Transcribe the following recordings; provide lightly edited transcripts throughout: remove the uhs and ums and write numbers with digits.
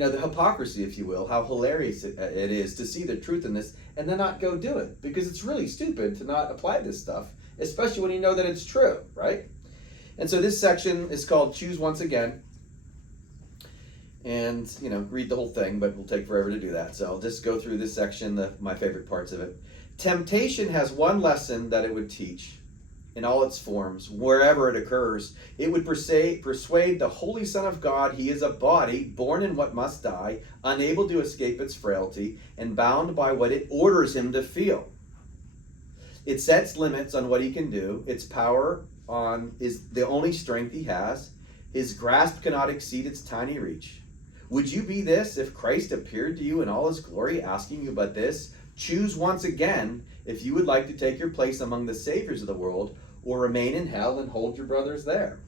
the hypocrisy, if you will, how hilarious it is to see the truth in this and then not go do it, because it's really stupid to not apply this stuff, especially when you know that it's true, right? And so this section is called Choose Once Again. And, read the whole thing, but it'll take forever to do that. So I'll just go through this section, my favorite parts of it. Temptation has one lesson that it would teach in all its forms, wherever it occurs. It would persuade the Holy Son of God he is a body, born in what must die, unable to escape its frailty, and bound by what it orders him to feel. It sets limits on what he can do. Its power is the only strength he has. His grasp cannot exceed its tiny reach. Would you be this if Christ appeared to you in all his glory, asking you but this? Choose once again if you would like to take your place among the saviors of the world, or remain in hell and hold your brothers there.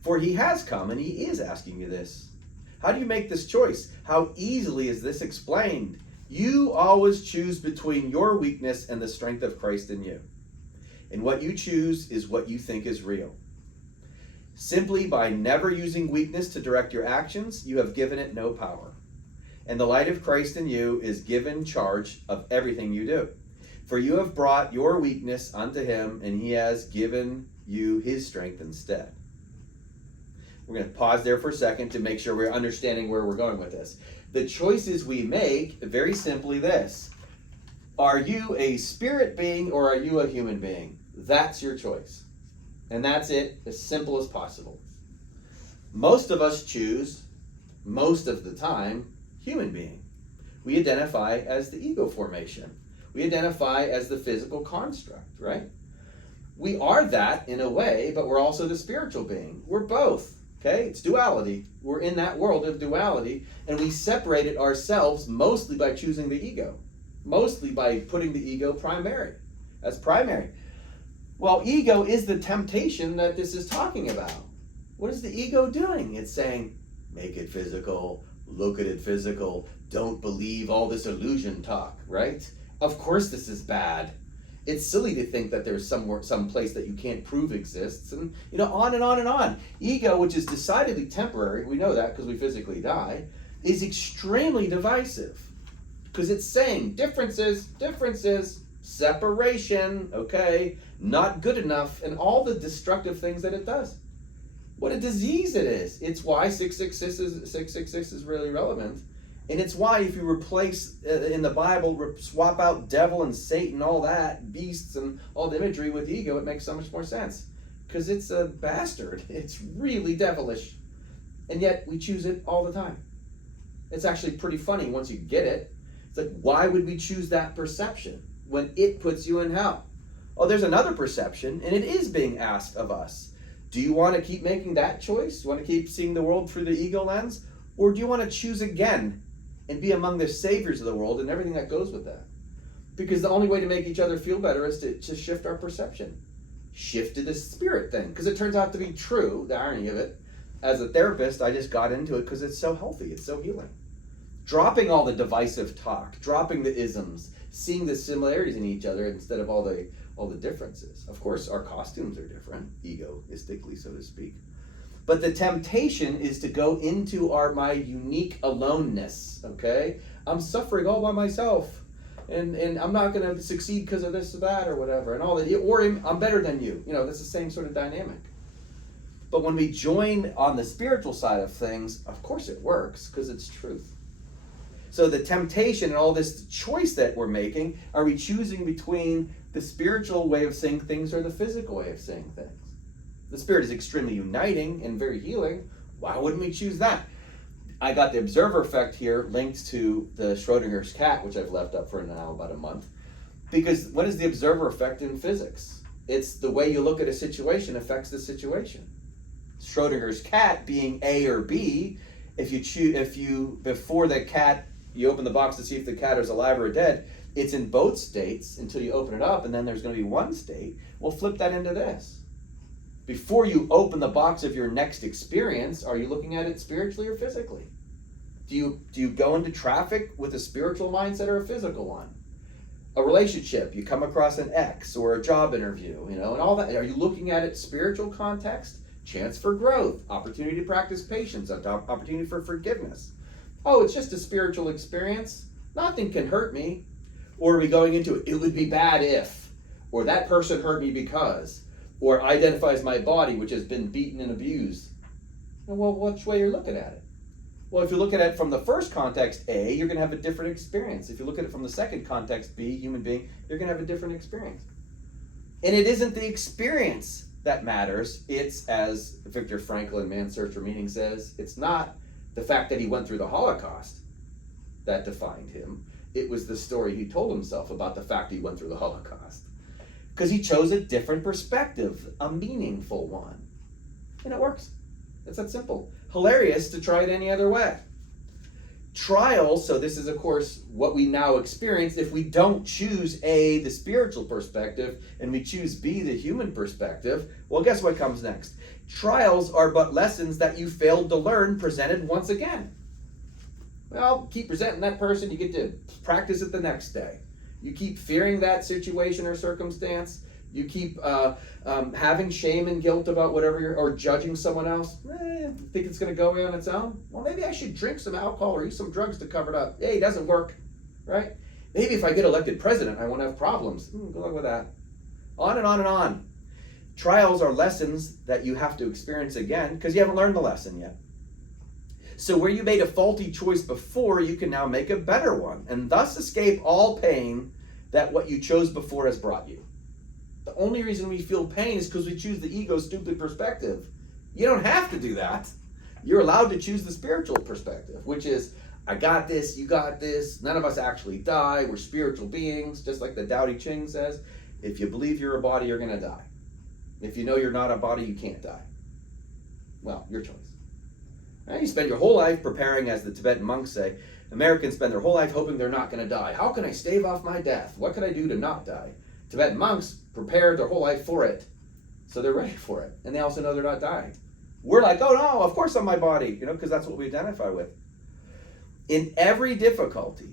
For he has come and he is asking you this. How do you make this choice? How easily is this explained? You always choose between your weakness and the strength of Christ in you. And what you choose is what you think is real. Simply by never using weakness to direct your actions, you have given it no power. And the light of Christ in you is given charge of everything you do. For you have brought your weakness unto him, and he has given you his strength instead. We're going to pause there for a second to make sure we're understanding where we're going with this. The choices we make, very simply this. Are you a spirit being or are you a human being? That's your choice. And that's it, as simple as possible. Most of us choose, most of the time, human being. We identify as the ego formation. We identify as the physical construct, right? We are that in a way, but we're also the spiritual being. We're both, okay? It's duality. We're in that world of duality, and we separated ourselves mostly by choosing the ego, mostly by putting the ego primary. That's primary. Well, ego is the temptation that this is talking about. What is the ego doing? It's saying, make it physical, look at it physical, don't believe all this illusion talk, right? Of course this is bad. It's silly to think that there's some place that you can't prove exists, and on and on and on. Ego, which is decidedly temporary, we know that because we physically die, is extremely divisive. Because it's saying differences, separation, okay, not good enough, and all the destructive things that it does. What a disease it is. It's why 666 is really relevant. And it's why if you replace, in the Bible, swap out devil and Satan, all that, beasts and all the imagery with ego, it makes so much more sense. Because it's a bastard. It's really devilish. And yet we choose it all the time. It's actually pretty funny once you get it. It's like, why would we choose that perception when it puts you in hell? Oh, there's another perception, and it is being asked of us. Do you want to keep making that choice? Do you want to keep seeing the world through the ego lens? Or do you want to choose again and be among the saviors of the world and everything that goes with that? Because the only way to make each other feel better is to shift our perception. Shift to the spirit thing. Because it turns out to be true, the irony of it. As a therapist, I just got into it because it's so healthy, it's so healing. Dropping all the divisive talk, dropping the isms, seeing the similarities in each other instead of all the differences. Of course, our costumes are different, egoistically, so to speak. But the temptation is to go into my unique aloneness, okay? I'm suffering all by myself, and I'm not going to succeed because of this or that or whatever, and all that. Or I'm better than you. That's the same sort of dynamic. But when we join on the spiritual side of things, of course it works because it's truth. So the temptation and all this choice that we're making, are we choosing between the spiritual way of seeing things or the physical way of seeing things? The spirit is extremely uniting and very healing. Why wouldn't we choose that? I got the observer effect here linked to the Schrodinger's cat, which I've left up for now about a month. Because what is the observer effect in physics? It's the way you look at a situation affects the situation. Schrodinger's cat being A or B, if you before the cat, you open the box to see if the cat is alive or dead, it's in both states until you open it up, and then there's going to be one state. We'll flip that into this. Before you open the box of your next experience, are you looking at it spiritually or physically? Do you go into traffic with a spiritual mindset or a physical one? A relationship, you come across an ex or a job interview, and all that. Are you looking at it spiritual context, chance for growth, opportunity to practice patience, opportunity for forgiveness. Oh, it's just a spiritual experience. Nothing can hurt me. Or are we going into it? It would be bad if, or that person hurt me because, or identifies my body, which has been beaten and abused. Well, which way you're looking at it? Well, if you look at it from the first context, A, you're going to have a different experience. If you look at it from the second context, B, human being, you're going to have a different experience. And it isn't the experience that matters. It's, as Viktor Frankl in Man's Search for Meaning says, it's not the fact that he went through the Holocaust that defined him. It was the story he told himself about the fact he went through the Holocaust. Because he chose a different perspective, a meaningful one. And it works. It's that simple. Hilarious to try it any other way. Trials, so this is of course what we now experience if we don't choose A, the spiritual perspective, and we choose B, the human perspective. Well, guess what comes next? Trials are but lessons that you failed to learn presented once again. Well, keep presenting that person, you get to practice it the next day. You keep fearing that situation or circumstance. You keep having shame and guilt about whatever or judging someone else. Think it's going to go away on its own? Well, maybe I should drink some alcohol or use some drugs to cover it up. Hey, it doesn't work, right? Maybe if I get elected president, I won't have problems. Good luck with that. On and on and on. Trials are lessons that you have to experience again because you haven't learned the lesson yet. So where you made a faulty choice before, you can now make a better one and thus escape all pain that what you chose before has brought you. The only reason we feel pain is because we choose the ego's stupid perspective. You don't have to do that. You're allowed to choose the spiritual perspective, which is, I got this, you got this. None of us actually die. We're spiritual beings, just like the Tao Te Ching says. If you believe you're a body, you're going to die. If you know you're not a body, you can't die. Well, your choice. Right? You spend your whole life preparing, as the Tibetan monks say. Americans spend their whole life hoping they're not going to die. How can I stave off my death? What can I do to not die? Tibetan monks prepared their whole life for it, so they're ready for it, and they also know they're not dying. We're like, oh no, of course I'm my body, because that's what we identify with. In every difficulty,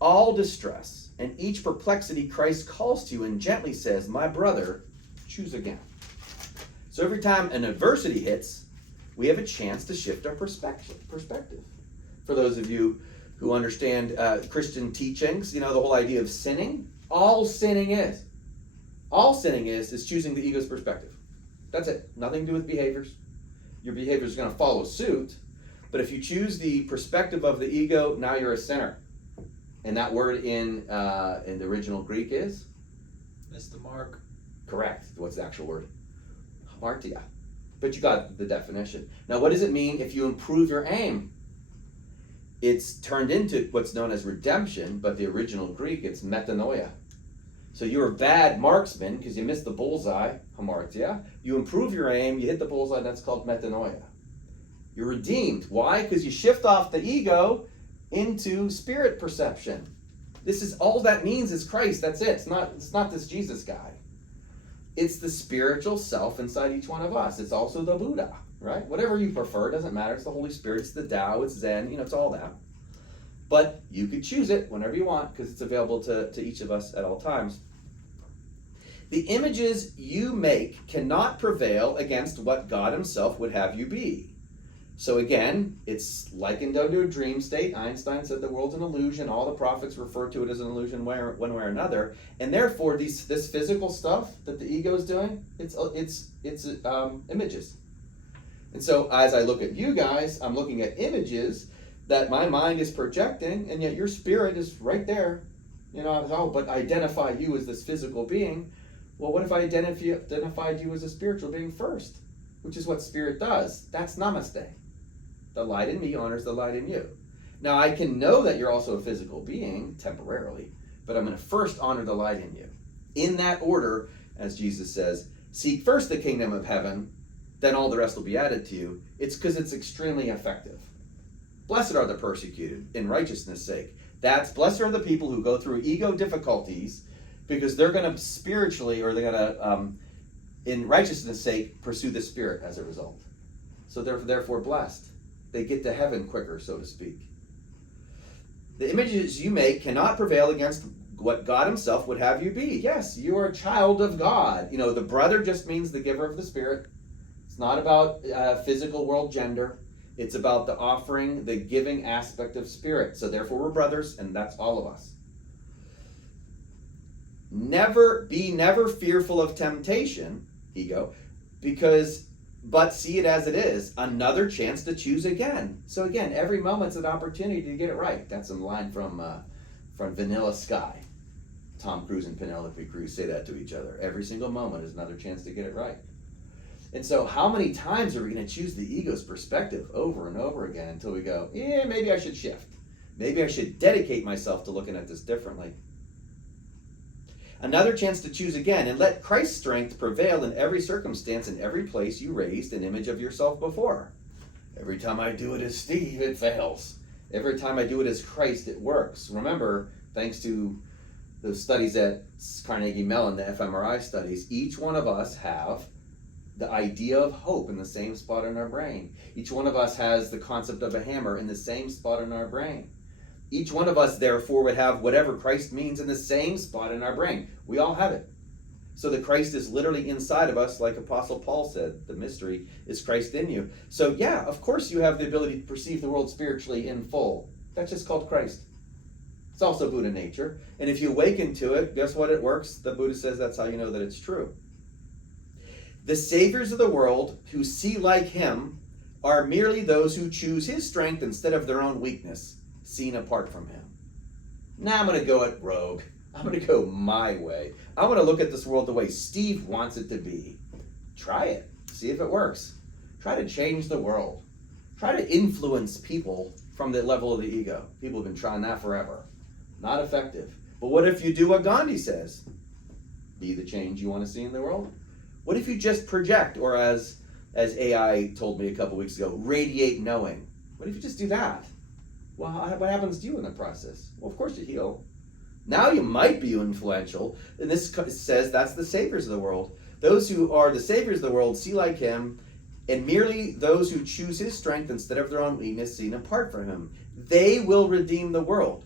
all distress, and each perplexity, Christ calls to you and gently says, my brother, choose again. So every time an adversity hits, we have a chance to shift our perspective. For those of you who understand Christian teachings, the whole idea of sinning, all sinning is choosing the ego's perspective. That's it. Nothing to do with behaviors. Your behavior is going to follow suit. But if you choose the perspective of the ego, now you're a sinner. And that word in the original Greek is? Missed the mark. Correct. What's the actual word? Hamartia. But you got the definition. Now, what does it mean if you improve your aim? It's turned into what's known as redemption, but the original Greek, it's metanoia. So you're a bad marksman because you missed the bullseye, hamartia. You improve your aim, you hit the bullseye, that's called metanoia. You're redeemed. Why? Because you shift off the ego into spirit perception. This is all that means is Christ. That's it. It's not this Jesus guy. It's the spiritual self inside each one of us. It's also the Buddha, right? Whatever you prefer, it doesn't matter. It's the Holy Spirit, it's the Tao, it's Zen, it's all that. But you could choose it whenever you want because it's available to each of us at all times. The images you make cannot prevail against what God himself would have you be. So again, it's likened unto a dream state. Einstein said the world's an illusion. All the prophets refer to it as an illusion one way or another. And therefore, this physical stuff that the ego is doing, it's images. And so as I look at you guys, I'm looking at images that my mind is projecting, and yet your spirit is right there. But identify you as this physical being. Well, what if I identified you as a spiritual being first? Which is what spirit does. That's namaste. The light in me honors the light in you. Now, I can know that you're also a physical being, temporarily, but I'm going to first honor the light in you. In that order, as Jesus says, seek first the kingdom of heaven, then all the rest will be added to you. It's because it's extremely effective. Blessed are the persecuted, in righteousness' sake. Blessed are the people who go through ego difficulties, because they're going to spiritually, or they're going to, in righteousness' sake, pursue the Spirit as a result. So they're therefore blessed. They get to heaven quicker, so to speak. The images you make cannot prevail against what God himself would have you be. Yes, you are a child of God. The brother just means the giver of the Spirit. It's not about physical world gender. It's about the offering, the giving aspect of spirit. So therefore we're brothers, and that's all of us. Never fearful of temptation, ego, but see it as it is, another chance to choose again. So again, every moment's an opportunity to get it right. That's a line from Vanilla Sky. Tom Cruise and Penelope Cruz say that to each other. Every single moment is another chance to get it right. And so how many times are we going to choose the ego's perspective over and over again until we go, yeah, maybe I should shift. Maybe I should dedicate myself to looking at this differently. Another chance to choose again, and let Christ's strength prevail in every circumstance and every place you raised an image of yourself before. Every time I do it as Steve, it fails. Every time I do it as Christ, it works. Remember, thanks to those studies at Carnegie Mellon, the fMRI studies, each one of us have the idea of hope in the same spot in our brain. Each one of us has the concept of a hammer in the same spot in our brain. Each one of us, therefore, would have whatever Christ means in the same spot in our brain. We all have it. So the Christ is literally inside of us, like Apostle Paul said, the mystery is Christ in you. So yeah, of course you have the ability to perceive the world spiritually in full. That's just called Christ. It's also Buddha nature. And if you awaken to it, guess what? It works. The Buddha says that's how you know that it's true. The saviors of the world who see like him are merely those who choose his strength instead of their own weakness, seen apart from him. Now I'm going to go it rogue. I'm going to go my way. I want to look at this world the way Steve wants it to be. Try it. See if it works. Try to change the world. Try to influence people from the level of the ego. People have been trying that forever. Not effective. But what if you do what Gandhi says? Be the change you want to see in the world? What if you just project, or as AI told me a couple weeks ago, radiate knowing? What if you just do that? Well, what happens to you in the process? Well, of course you heal. Now you might be influential. And this says that's the saviors of the world. Those who are the saviors of the world see like him, and merely those who choose his strength instead of their own weakness, seen apart from him. They will redeem the world,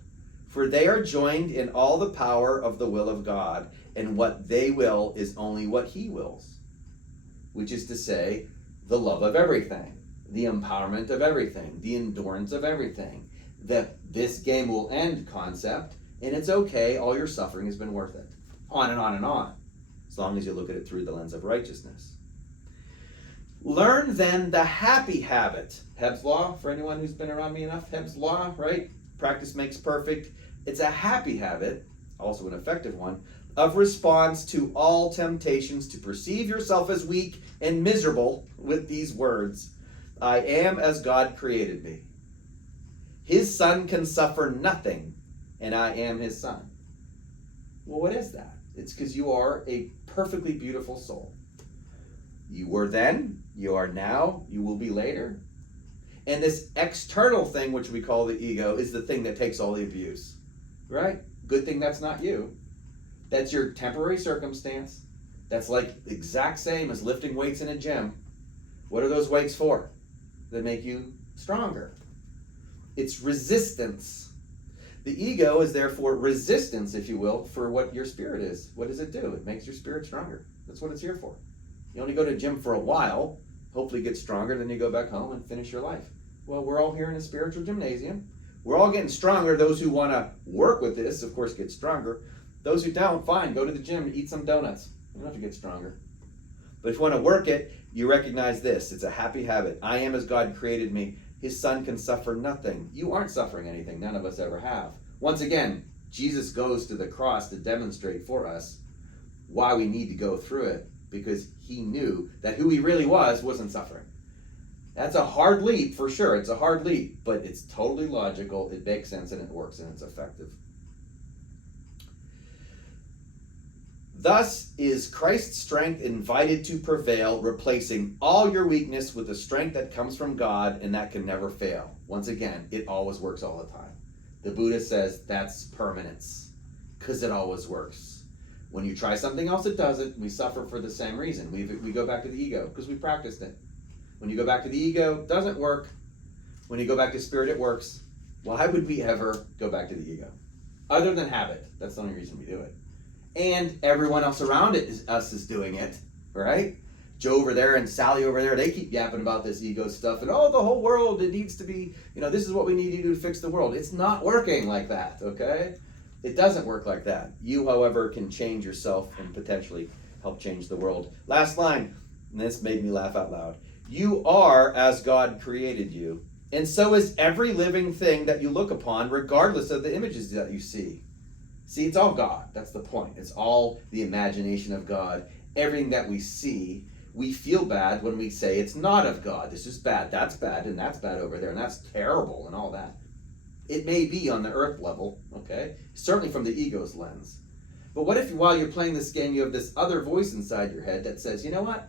for they are joined in all the power of the will of God, and what they will is only what he wills, which is to say, the love of everything, the empowerment of everything, the endurance of everything, the this game will end concept, and it's okay, all your suffering has been worth it. On and on and on, as long as you look at it through the lens of righteousness. Learn then the happy habit. Hebb's law, for anyone who's been around me enough, Hebb's law, right? Practice makes perfect. It's a happy habit, also an effective one, of response to all temptations to perceive yourself as weak and miserable with these words, I am as God created me. His son can suffer nothing, and I am his son. Well, what is that? It's because you are a perfectly beautiful soul. You were then, you are now, you will be later. And this external thing, which we call the ego, is the thing that takes all the abuse, right? Good thing that's not you. That's your temporary circumstance. That's like the exact same as lifting weights in a gym. What are those weights for? They make you stronger. It's resistance. The ego is therefore resistance, if you will, for what your spirit is. What does it do? It makes your spirit stronger. That's what it's here for. You only go to the gym for a while, hopefully get stronger, then you go back home and finish your life. Well, we're all here in a spiritual gymnasium. We're all getting stronger. Those who want to work with this, of course, get stronger. Those who don't, fine, go to the gym and eat some donuts. You don't have to get stronger. But if you want to work it, you recognize this. It's a happy habit. I am as God created me. His son can suffer nothing. You aren't suffering anything. None of us ever have. Once again, Jesus goes to the cross to demonstrate for us why we need to go through it, because he knew that who he really was wasn't suffering. That's a hard leap for sure. It's a hard leap, but it's totally logical. It makes sense and it works and it's effective. Thus is Christ's strength invited to prevail, replacing all your weakness with the strength that comes from God, and that can never fail. Once again, it always works all the time. The Buddha says that's permanence, because it always works. When you try something else, it doesn't. We suffer for the same reason. We go back to the ego, because we practiced it. When you go back to the ego, it doesn't work. When you go back to spirit, it works. Why would we ever go back to the ego? Other than habit. That's the only reason we do it. And everyone else around us is doing it, right? Joe over there and Sally over there, they keep yapping about this ego stuff and, oh, the whole world, it needs to be, this is what we need to do to fix the world. It's not working like that, okay? It doesn't work like that. You, however, can change yourself and potentially help change the world. Last line, and this made me laugh out loud. You are as God created you, and so is every living thing that you look upon, regardless of the images that you see. See, it's all God. That's the point. It's all the imagination of God. Everything that we see, we feel bad when we say it's not of God. This is bad, and that's bad over there, and that's terrible, and all that. It may be on the earth level, okay? Certainly from the ego's lens. But what if while you're playing this game, you have this other voice inside your head that says, you know what?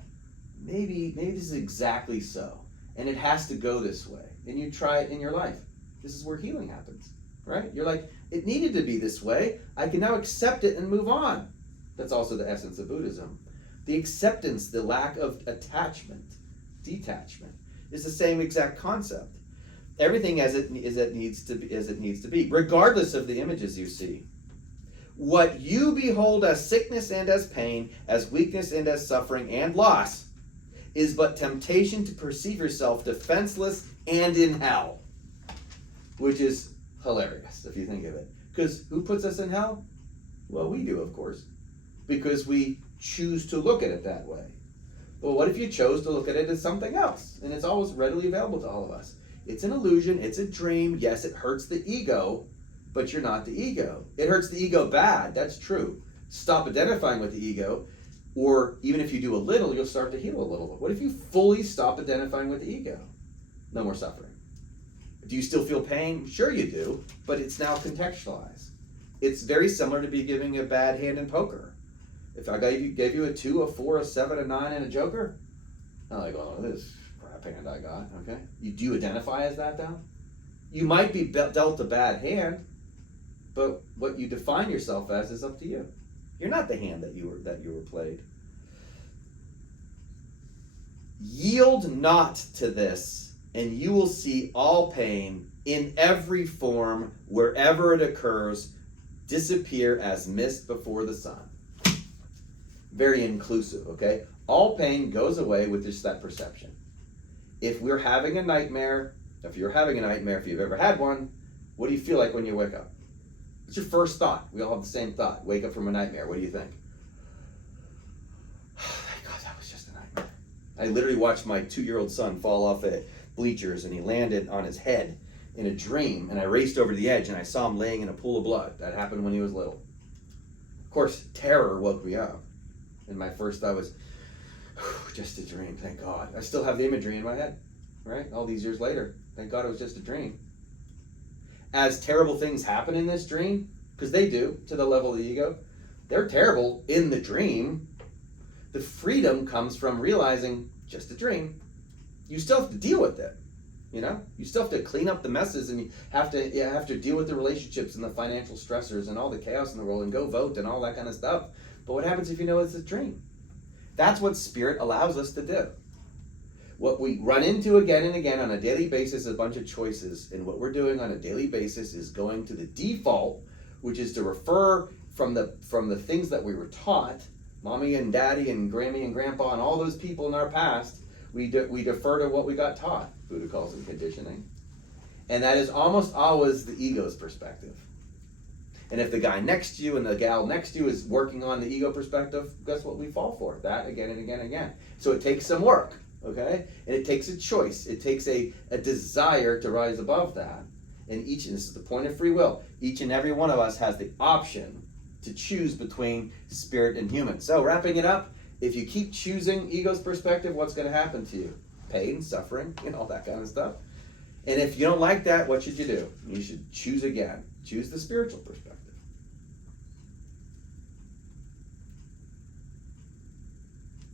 Maybe this is exactly so. And it has to go this way. And you try it in your life. This is where healing happens, right? You're like, it needed to be this way. I can now accept it and move on. That's also the essence of Buddhism. The acceptance, the lack of attachment, detachment, is the same exact concept. Everything as it needs to be, regardless of the images you see. What you behold as sickness and as pain, as weakness and as suffering and loss, is but temptation to perceive yourself defenseless and in hell. Which is hilarious, if you think of it. Because who puts us in hell? Well, we do, of course. Because we choose to look at it that way. Well, what if you chose to look at it as something else? And it's always readily available to all of us. It's an illusion. It's a dream. Yes, it hurts the ego, but you're not the ego. It hurts the ego bad. That's true. Stop identifying with the ego, or even if you do a little, you'll start to heal a little. What if you fully stop identifying with the ego? No more suffering. Do you still feel pain? Sure you do, but it's now contextualized. It's very similar to be giving a bad hand in poker. If I gave you a 2, a 4, a 7, a 9, and a joker, I'm like, oh, this crap hand I got, okay? Do you identify as that now? You might be dealt a bad hand, but what you define yourself as is up to you. You're not the hand that you were played. Yield not to this, and you will see all pain in every form, wherever it occurs, disappear as mist before the sun. Very inclusive, okay? All pain goes away with just that perception. If you're having a nightmare, if you've ever had one, what do you feel like when you wake up? What's your first thought? We all have the same thought. Wake up from a nightmare. What do you think? Oh, thank God, that was just a nightmare. I literally watched my 2-year-old son fall off the bleachers, and he landed on his head in a dream, and I raced over to the edge, and I saw him laying in a pool of blood. That happened when he was little. Of course, terror woke me up. And my first thought was, just a dream, thank God. I still have the imagery in my head, right? All these years later. Thank God it was just a dream. As terrible things happen in this dream, because they do, to the level of the ego, they're terrible in the dream. The freedom comes from realizing, just a dream. You still have to deal with it, You still have to clean up the messes, and you have to deal with the relationships and the financial stressors and all the chaos in the world, and go vote and all that kind of stuff. But what happens if you know it's a dream? That's what spirit allows us to do. What we run into again and again on a daily basis is a bunch of choices. And what we're doing on a daily basis is going to the default, which is to refer from the things that we were taught, mommy and daddy and Grammy and grandpa and all those people in our past, we defer to what we got taught. Buddha calls it conditioning. And that is almost always the ego's perspective. And if the guy next to you and the gal next to you is working on the ego perspective, guess what we fall for? That again and again and again. So it takes some work, okay? And it takes a choice. It takes a desire to rise above that. And this is the point of free will. Each and every one of us has the option to choose between spirit and human. So wrapping it up, if you keep choosing ego's perspective, what's going to happen to you? Pain, suffering, all that kind of stuff. And if you don't like that, what should you do? You should choose again. Choose the spiritual perspective.